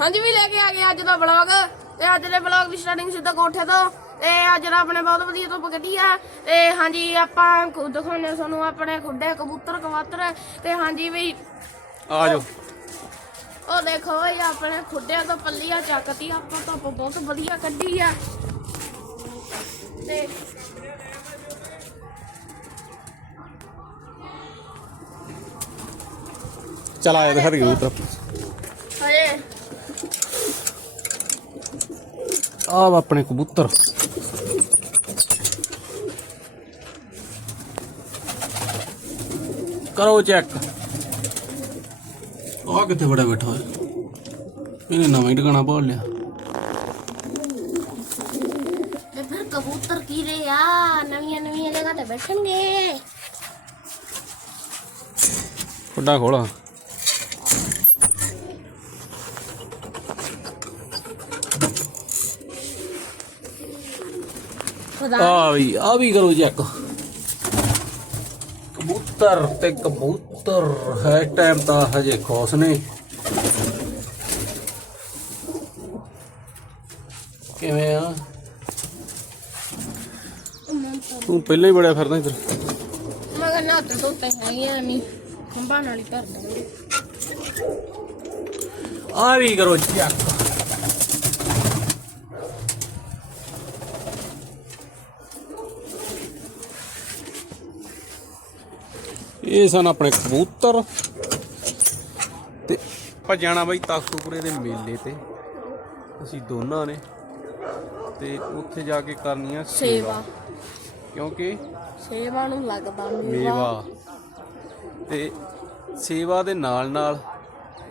ਹਾਂਜੀ ਵੀ ਲੈ ਕੇ ਆ ਗਏ ਅੱਜ ਦਾ ਵਲੌਗ ਤੇ ਅੱਜ ਦੇ ਵਲੌਗ ਦੀ ਸਟਾਰਟਿੰਗ ਸਿੱਧਾ ਕੋਠੇ ਤੋਂ। ਤੇ ਅੱਜ ਦਾ ਆਪਣੇ ਬਹੁਤ ਵਧੀਆ ਤੋਂ ਗੱਡੀ ਆ। ਤੇ ਹਾਂਜੀ ਆਪਾਂ ਦਿਖਾਉਂਦੇ ਤੁਹਾਨੂੰ ਆਪਣੇ ਖੁੱਡੇ ਕਬੂਤਰ ਕਵਾਤਰ। ਤੇ ਹਾਂਜੀ ਵੀ ਆ ਜਾਓ। ਉਹ ਦੇਖੋ ਇਹ ਆਪਣੇ ਖੁੱਡਿਆਂ ਤੋਂ ਪੱਲੀਆਂ ਚੱਕਤੀ ਆਪਾਂ ਤਾਂ ਬਹੁਤ ਵਧੀਆ ਕੱਢੀ ਆ। ਤੇ ਚਲ ਆਇਆ ਦਿਖਾ ਕਬੂਤਰ। ਹਜੇ ਆ ਵਾ ਆਪਣੇ ਕਬੂਤਰ। ਕਰੋ ਚੈੱਕ ਆ ਕਿੱਥੇ ਬੜਾ ਬੈਠਾ ਹੋਇਆ? ਇਹਨੇ ਨਵਾਂ ਹੀ ਟਿਕਾਣਾ ਭਾਲ ਲਿਆ। ਤੇ ਫਿਰ ਕਬੂਤਰ ਕੀ ਰਹੇ ਆ? ਨਵੀਆਂ ਨਵੀਆਂ ਜਗ੍ਹਾ ਤੇ ਬੈਠਣਗੇ। ਖੁੱਡਾ ਖੋਲਾ। ਖੁਦਾ ਆ ਵੀ ਆ ਵੀ ਕਰੋ ਚੈੱਕ ਕਬੂਤਰ ਤੇ ਕਬੂਤਰ ਹੈ ਟਾਈਮ ਤਾਂ ਹਜੇ ਖੋਸ ਨੇ। ਕਿਵੇਂ ਆ? ਤੂੰ ਪਹਿਲਾਂ ਹੀ ਬੜਿਆ ਫਿਰਦਾ ਇੱਧਰ। ਮਗਰ ਨਾ ਤੇ ਤੋਤੇ ਹੈਗੇ ਆ ਨਹੀਂ ਖੰਭਾਂ ਨਾਲ ਹੀ ਦਾਂਗੇ ਆ ਵੀ ਕਰੋ ਚੈੱਕ ਇਹ ਸਨ ਆਪਣੇ ਕਬੂਤਰ। ਤੇ ਆਪਾਂ ਜਾਣਾ ਬਾਈ ਤਖਤੂਪੁਰੇ ਦੇ ਮੇਲੇ ਤੇ। ਅਸੀਂ ਦੋਨਾਂ ਨੇ। ਤੇ ਉੱਥੇ ਜਾ ਕੇ ਕਰਨੀਆਂ ਸੇਵਾ। ਕਿਉਂਕਿ ਸੇਵਾ ਨੂੰ ਲੱਗਦਾ ਮੇਵਾ। ਮੇਵਾ। ਤੇ ਸੇਵਾ ਦੇ ਨਾਲ ਨਾਲ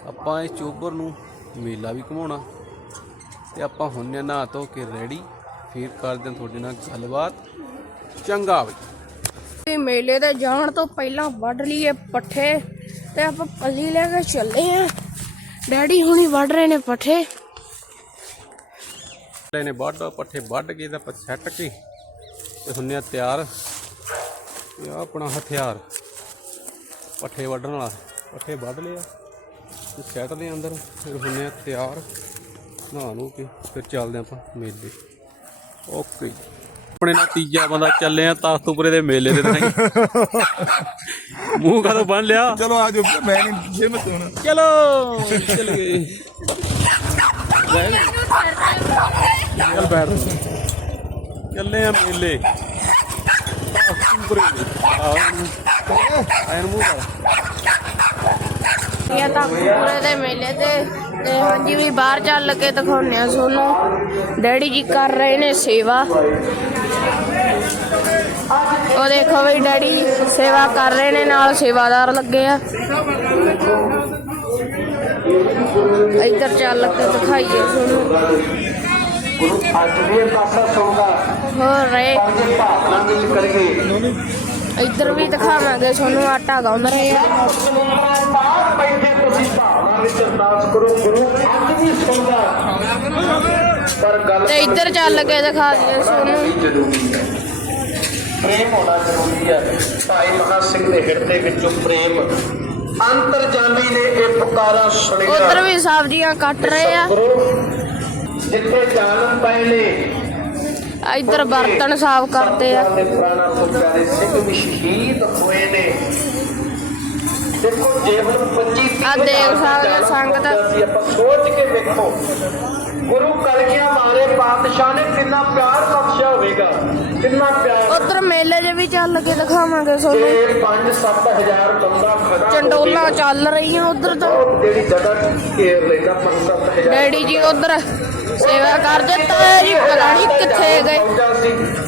ਆਪਾਂ ਇਸ ਚੋਬਰ ਨੂੰ ਮੇਲਾ ਵੀ ਘੁਮਾਉਣਾ। ਤੇ ਆਪਾਂ ਹੁੰਨੇ ਨਹਾ ਧੋ ਕੇ ਰੈਡੀ। ਫਿਰ ਕਰਦੇ ਹਾਂ ਤੁਹਾਡੇ ਨਾਲ ਗੱਲਬਾਤ। ਚੰਗਾ ਬਈ। ਤੇ ਮੇਲੇ ਦੇ ਜਾਣ ਤੋਂ ਪਹਿਲਾਂ ਵੱਢ ਲਈਏ ਪੱਠੇ ਤੇ ਆਪਾਂ ਪੱਲੀ ਲੈ ਕੇ ਚੱਲੇ ਆ। ਡੈਡੀ ਹੁਣੀ ਵੱਢ ਰਹੇ ਨੇ ਪੱਠੇ। ਲੈ ਨੇ ਵੱਢ, ਪੱਠੇ ਵੱਢ ਕੇ ਤਾਂ ਸੈੱਟ ਕੇ ਤੇ ਹੁੰਨੇ ਆ ਤਿਆਰ। ਇਹ ਆਪਣਾ ਹਥਿਆਰ, ਪੱਠੇ ਵੱਢਣ ਵਾਲਾ। ਪੱਠੇ ਵੱਢ ਲਿਆ ਤੇ ਸੈੱਟ ਦੇ ਅੰਦਰ ਫਿਰ ਹੁੰਨੇ ਆ ਤਿਆਰ। ਨਹਾ ਨੂੰ ਕੇ ਫਿਰ ਚੱਲਦੇ ਆਪਾਂ ਮੇਲੇ। ਓਕੇ। ਆਪਣੇ ਨਾਲ ਤੀਜਾ ਬੰਦਾ ਚੱਲੇ ਆ ਤਾਖਤੂਪੁਰੇ ਦੇ ਮੇਲੇ ਦੇ ਨਹੀਂ ਮੂੰਹ ਕਦੋਂ ਬੰਨ ਲਿਆ? ਚਲੋ ਆ ਜਾਓ ਮੈਂ ਨਹੀਂ ਜੇ ਮੈਂ ਹੁਣ ਚਲੋ ਚੱਲ ਗਏ। ਚੱਲ ਬੈਠ। ਚੱਲੇ ਆ ਮੇਲੇ। ਤਾਖਤੂਪੁਰੇ ਦੇ। ਆਹ ਐਨ ਮੂੰਹ ਕਰ। ਇਹ ਤਾਂ ਪੂਰੇ ਦੇ ਮੇਲੇ ਤੇ ਤੇ ਹਾਂਜੀ ਵੀ ਬਾਹਰ ਚੱਲ ਕੇ ਦਿਖਾਉਂਦੇ ਆ ਤੁਹਾਨੂੰ। ਡੈਡੀ ਜੀ ਕਰ ਰਹੇ ਨੇ ਸੇਵਾ। ਉਹ ਦੇਖੋ ਵੀ ਡੈਡੀ ਸੇਵਾ ਕਰ ਰਹੇ ਨੇ ਨਾਲ ਸੇਵਾਦਾਰ ਲੱਗੇ ਆ। ਇੱਧਰ ਚੱਲ ਕੇ ਦਿਖਾਈਏ ਤੁਹਾਨੂੰ। ਗੁਰੂ ਪੰਜ ਭਾਵਨਾ ਵਿੱਚ ਕਰੀਏ। ਇੱਧਰ ਵੀ ਦਿਖਾਵਾਂਗੇ ਤੁਹਾਨੂੰ ਆਟਾ ਗੁੰਨ ਰਹੇ ਆ। ਬਾਹਰ ਬੈਠੇ ਤੁਸੀਂ ਭਾਵਨਾ ਵਿੱਚ ਅਰਦਾਸ ਕਰੋ ਗੁਰੂ ਅੱਜ ਵੀ ਸੁਣਦਾ ਪਰ ਗੱਲ ਤੇ ਇੱਧਰ ਚੱਲ ਕੇ ਦਿਖਾ ਦਈਏ ਤੁਹਾਨੂੰ। ਪ੍ਰੇਮ ਹੋਣਾ ਜ਼ਰੂਰੀ ਹੈ। ਭਾਈ ਮਹਾ ਸਿੰਘ ਦੇ ਹਿਰਦੇ ਵਿੱਚੋਂ ਪ੍ਰੇਮ। ਅੰਤਰਜਾਮੀ ਨੇ ਇਹ ਪੁਕਾਰਾ ਉਧਰ ਸੁਣਿਆ ਵੀ ਸਬਜ਼ੀਆਂ ਕੱਟ ਰਹੇ ਆ। ਜਿੱਥੇ ਜਾਨਮ ਪਏ ਨੇ ਇੱਧਰ ਬਰਤਨ ਸਾਫ਼ ਕਰਦੇ ਆ। ਪ੍ਰਾਣਾ ਸਿੰਘ ਵੀ ਸ਼ਹੀਦ ਹੋਏ ਨੇ। ਦੇਖੋ ਜੇ ਹੁਣ 25 ਆਹ ਦੇਖ ਸਕਦੇ ਸੰਗਤ। ਅਸੀਂ ਆਪਾਂ ਸੋਚ ਕੇ ਵੇਖੋ। ਗੁਰੂ ਕਲਗੀਆਂ ਮਾਰੇ ਪਾਤਸ਼ਾਹ ਨੇ ਕਿੰਨਾ ਪਿਆਰ ਬਖਸ਼ਿਆ ਹੋਵੇਗਾ ਕਿੰਨਾ ਪਿਆਰ ਉਧਰ ਮੇਲੇ 'ਚ ਵੀ ਚੱਲ ਕੇ ਦਿਖਾਵਾਂਗੇ ਤੁਹਾਨੂੰ ਤੇ 5-7000 ਬੰਦਾ ਖੜਾ ਚੰਡੋਲਾਂ ਚੱਲ ਰਹੀਆਂ ਉਧਰ ਤਾਂ ਉਹ ਜਿਹੜੀ ਜਗ੍ਹਾ ਘੇਰ ਲੈਂਦਾ 5-7000 ਡੈਡੀ ਜੀ ਉਧਰ ਸੇਵਾ ਕਰਦੇ ਤਾਂ ਜੀ ਪਤਾ ਨਹੀਂ ਕਿੱਥੇ ਗਏ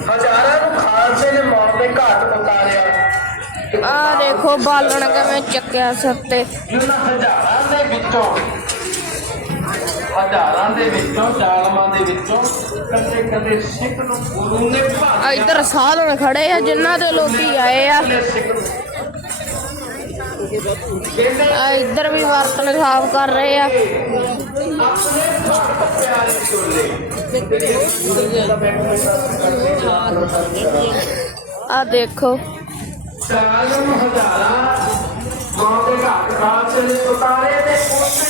ਹਜ਼ਾਰਾਂ ਨੂੰ ਖਾਲਸੇ ਨੇ ਮੌਤ ਦੇ ਘਾਟ ਉਤਾਰਿਆ ਆ ਦੇਖੋ ਬਾਲਣ ਕਿਵੇਂ ਚੱਕਿਆ ਸਿਰ ਤੇ ਇਹਨਾਂ ਹਜ਼ਾਰਾਂ ਦੇ ਵਿੱਚੋਂ ਹਜ਼ਾਰਾਂ ਦੇ ਵਿੱਚੋਂ ਜ਼ਾਲਮਾਂ ਦੇ ਵਿੱਚੋਂ ਕੱਲੇ ਕੱਲੇ ਸਿੱਖ ਨੂੰ ਗੁਰੂ ਨੇ ਭਾਵੇਂ ਇੱਧਰ ਸਾਧਨ ਖੜੇ ਆ ਜਿਨ੍ਹਾਂ ਦੇ ਲੋਕੀ ਆਏ ਆ। ਆ ਇੱਧਰ ਵੀ ਬਰਤਨ ਸਾਫ਼ ਕਰ ਰਹੇ ਆ। ਆ ਦੇਖੋ। ਜ਼ਾਲਮ ਹਜ਼ਾਰਾਂ ਮੌਤ ਦੇ ਘਾਟ ਖਾਲਸੇ ਨੇ ਉਤਾਰੇ ਤੇ ਉਸੇ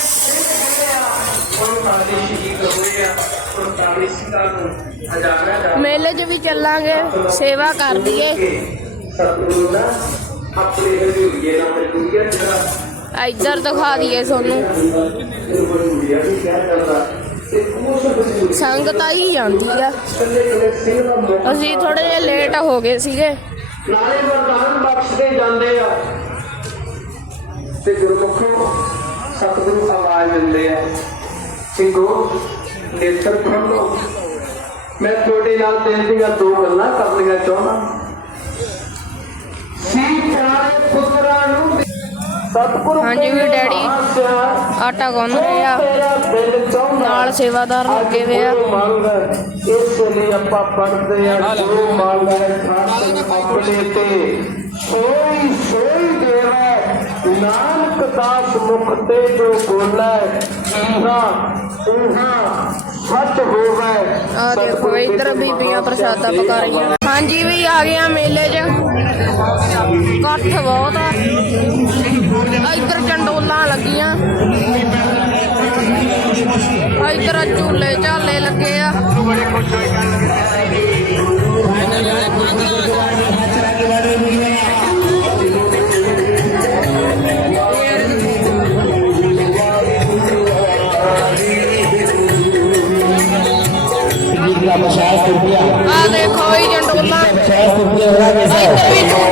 ਮੇਲੇ 'ਚ ਵੀ ਚੱਲਾਂਗੇ, ਸੇਵਾ ਕਰ ਦਈਏ। ਇੱਧਰ ਦਿਖਾ ਦਈਏ ਤੁਹਾਨੂੰ। ਸੰਗਤ ਆਈ ਜਾਂਦੀ ਆ। ਅਸੀਂ ਥੋੜੇ ਜਿਹਾ ਲੇਟ ਹੋ ਗਏ ਸੀਗੇ। ਨਾਲੇ ਵਰਦਾਨ ਬਖਸ਼ਦੇ ਜਾਂਦੇ ਆ। ਤੇ ਗੁਰਮੁਖੋ ਸਤਿਗੁਰੂ ਆਵਾਜ਼ ਦਿੰਦੇ ਆ। ਸਿੰਘੋ ਨੇਤਰ ਖੋਲੋ ਮੈਂ ਤੁਹਾਡੇ ਨਾਲ ਦੀਆਂ ਦੋ ਗੱਲਾਂ ਕਰਨੀਆਂ ਚਾਹੁੰਦਾ। ਸੀ ਪਿਆਰੇ ਪੁੱਤਰਾਂ ਨੂੰ ਸਤਿਗੁਰੂ ਹਾਂਜੀ ਵੀ ਡੈਡੀ ਆਟਾ ਗੁੰਨ ਰਹੇ ਆ। ਨਾਲ ਸੇਵਾਦਾਰ ਲੱਗੇ ਹੋਏ ਆ। ਇਸ ਲਈ ਆਪਾਂ ਪੜ੍ਹਦੇ ਆ ਜੋ ਮੰਗਦਾ ਹੈ ਖਾਤਰ ਆਪਣੇ ਤੇ। ਸੋਈ ਸੋਈ ਦੇਵੈ ਨਾਨਕ ਦਾਸ ਮੁਖ ਤੇ ਜੋ ਬੋਲੇ ਇਹਾਂ ਉਹਾਂ ਸੱਚ ਹੋਵੇ। ਆ ਦੇਖੋ ਇੱਧਰ ਬੀਬੀਆਂ ਪ੍ਰਸ਼ਾਦਾ ਪਕਾ ਰਹੀਆਂ ਹਾਂਜੀ ਵੀ ਆ ਗਏ ਆ ਮੇਲੇ 'ਚ। ਇਕੱਠ ਬਹੁਤ ਆ। ਇੱਧਰ ਚੰਡੋਲਾਂ ਲੱਗੀਆਂ। ਇੱਧਰ ਝੂਲੇ ਝਾਲੇ ਲੱਗੇ ਆ ਆ। ਇੱਧਰ ਵੀ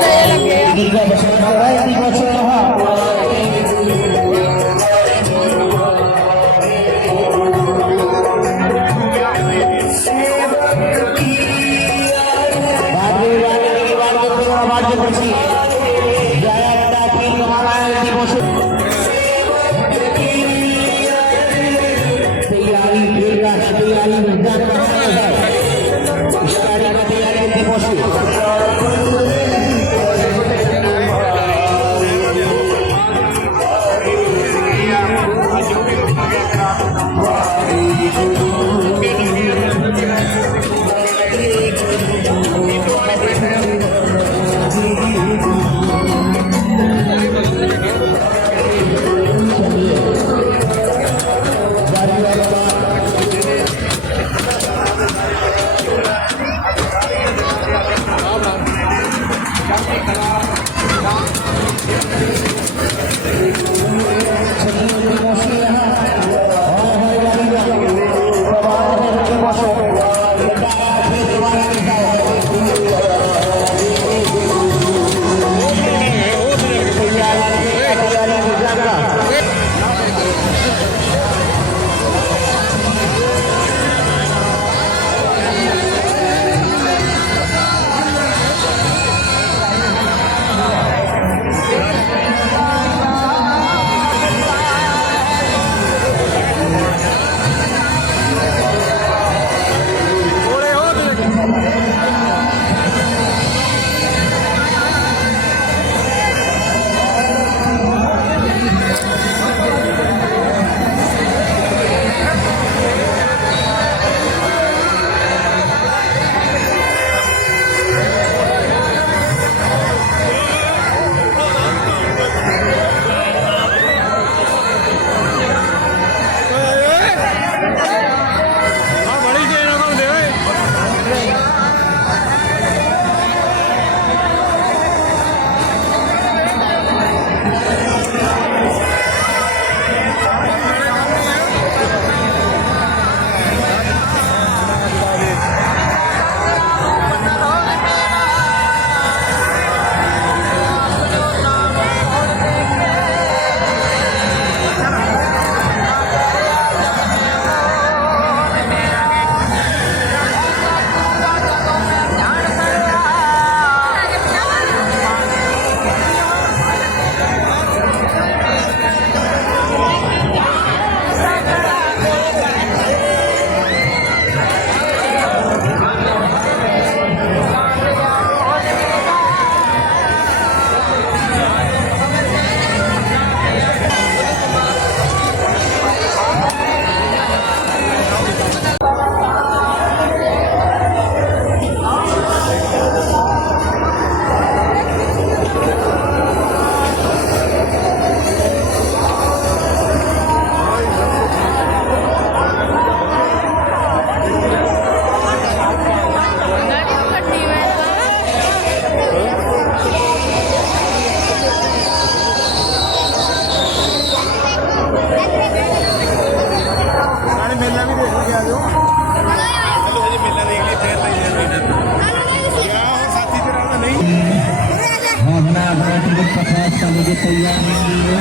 मुझे तैयार नहीं है।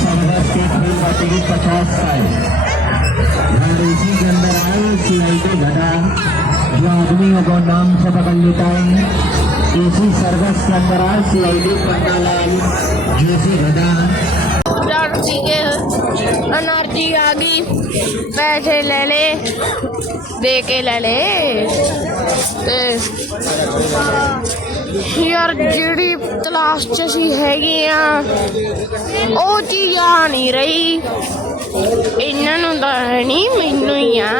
संघर्ष के खेल बचेगी पचास साल। इसी के अंदर आए को घटा जो आदमियों को नाम से पकड़ लेता है। इसी सर्वस के अंदर आए लाल घटा आ गई पैसे ले ले, दे के ले ले। ਯਾਰ ਜਿਹੜੀ ਤਲਾਸ਼ ਚ ਅਸੀਂ ਹੈਗੇ ਆ ਉਹ ਚੀਜ਼ ਆ ਨਹੀਂ ਰਹੀ ਇਹਨਾਂ ਨੂੰ ਤਾਂ ਹੈ ਨਹੀਂ ਮੈਨੂੰ ਹੀ ਆ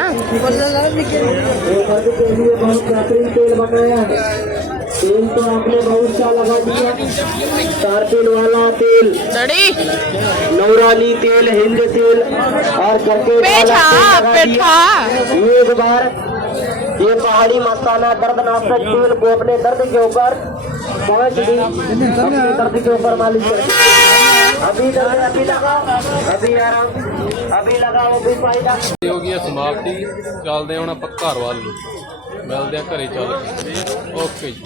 वर्ग के लिए बहुत बेहतरीन तेल बनाया तेल तो आपने बहुत सा लगा दिया कारपिल वाला तेल ਤੜੀ नौराली तेल हिंद तेल और करके ਪੇਠਾ ਪੇਠਾ एक बार ये पहाड़ी मस्ताना दर्दनाशक तेल को अपने दर्द के ऊपर पाँच दिन अपने दर्द के ऊपर मालिश कर अभी दर्द अभी लगा अभी आराम अभी लगा वो भी फायदा ਹੋ ਗਈ ਹੈ ਸਮਾਪਤੀ ਚੱਲਦੇ ਹਾਂ ਹੁਣ ਆਪਾਂ ਘਰ ਵੱਲ ਨੂੰ ਮਿਲਦੇ ਆ ਘਰੇ ਚੱਲ ਕੇ ਓਕੇ ਜੀ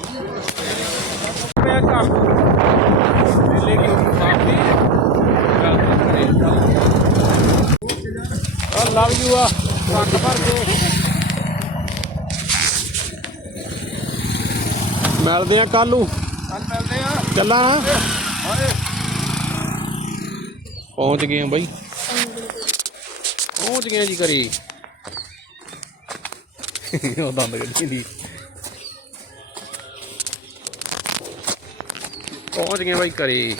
ਮੈਂ ਘਰ ਮੇਲੇ ਕੀ ਹੋ ਗਈ ਸਮਾਪਤੀ ਮਿਲਦੇ ਆ ਘਰੇ ਆ ਲਵ ਯੂ ਆ ਰੱਖ ਭਰ ਕੇ ਮਿਲਦੇ ਆ ਕੱਲ ਨੂੰ। ਕੱਲ ਮਿਲਦੇ ਆ। ਚੱਲਾਂ ਨਾ। ਪਹੁੰਚ ਗਏ ਆ ਬਾਈ। ਪਹੁੰਚ ਗਏ ਆ ਜੀ ਘਰੇ। ਉਹ ਦੰਦ ਕੱਢੀ ਦੀ। ਪਹੁੰਚ ਗਏ ਬਾਈ ਘਰੇ।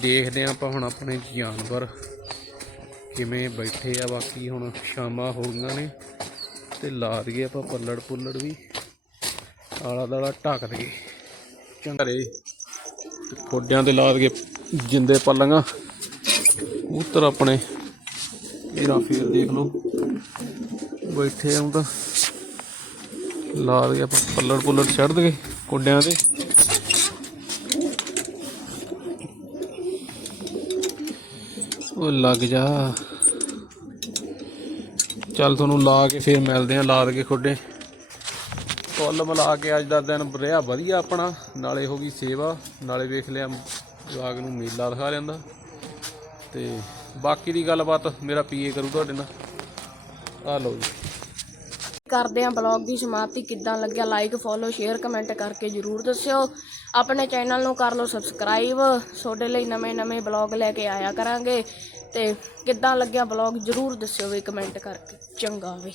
ਦੇਖਦੇ ਹਾਂ ਆਪਾਂ ਹੁਣ ਆਪਣੇ ਜਾਨਵਰ ਕਿਵੇਂ ਬੈਠੇ ਆ। ਬਾਕੀ ਹੁਣ ਸ਼ਾਮਾਂ ਹੋ ਗਈਆਂ ਨੇ। ਤੇ ਲਾ ਦਈਏ ਆਪਾਂ ਪੱਲੜ ਪੁੱਲੜ ਵੀ। ਆਲਾ ਦਾਲਾ ਢੱਕ ਦਈਏ ਚੰਗਰੇ ਤੇ ਤੇ ਲਾ ਦਈਏ ਜਿੰਦੇ ਪੱਲੀਆਂ। ਕਬੂਤਰ ਆਪਣੇ। ਇਹਰਾ ਫੇਰ ਦੇਖ ਲਓ। ਬੈਠੇ ਹੁਣ ਤਾਂ। ਲਾ ਦੇ ਆਪਾਂ ਪੱਲੜ ਪੁੱਲੜ ਛੱਡ ਦਗੇ ਕੁੰਡਿਆਂ ਤੇ। ਉਹ ਲੱਗ ਜਾ। ਚੱਲ ਤੁਹਾਨੂੰ ਲਾ ਕੇ ਫੇਰ ਮਿਲਦੇ ਆ, ਲਾ ਕੇ ਖੋਡੇ। ਕੁੱਲ ਮਿਲਾ ਕੇ ਅੱਜ ਦਾ ਦਿਨ ਰਿਹਾ ਵਧੀਆ ਆਪਣਾ, ਨਾਲੇ ਹੋ ਗਈ ਸੇਵਾ, ਨਾਲੇ ਵੇਖ ਲਿਆ ਜਵਾਗ ਨੂੰ ਮੇਲਾ ਦਿਖਾ ਲਿਆਂਦਾ। ਤੇ ਬਾਕੀ ਦੀ ਗੱਲਬਾਤ ਮੇਰਾ ਪੀਏ ਕਰੂ ਤੁਹਾਡੇ ਨਾਲ। ਆ ਲਓ ਜੀ। ਕਰਦੇ ਹਾਂ ਬਲੌਗ ਦੀ ਸਮਾਪਤੀ, ਕਿੱਦਾਂ ਲੱਗਿਆ ਲਾਈਕ ਫੋਲੋ ਸ਼ੇਅਰ ਕਮੈਂਟ ਕਰਕੇ ਜਰੂਰ ਦੱਸਿਓ। ਆਪਣੇ ਚੈਨਲ ਨੂੰ ਕਰ ਲਓ ਸਬਸਕ੍ਰਾਈਬ ਤੁਹਾਡੇ ਲਈ ਨਵੇਂ-ਨਵੇਂ ਬਲੌਗ ਲੈ ਕੇ ਆਇਆ ਕਰਾਂਗੇ। ਤੇ ਕਿੱਦਾਂ ਲੱਗਿਆ ਬਲੌਗ ਜਰੂਰ ਦੱਸਿਓ ਵੀ ਕਮੈਂਟ ਕਰਕੇ। ਚੰਗਾ ਵੀ।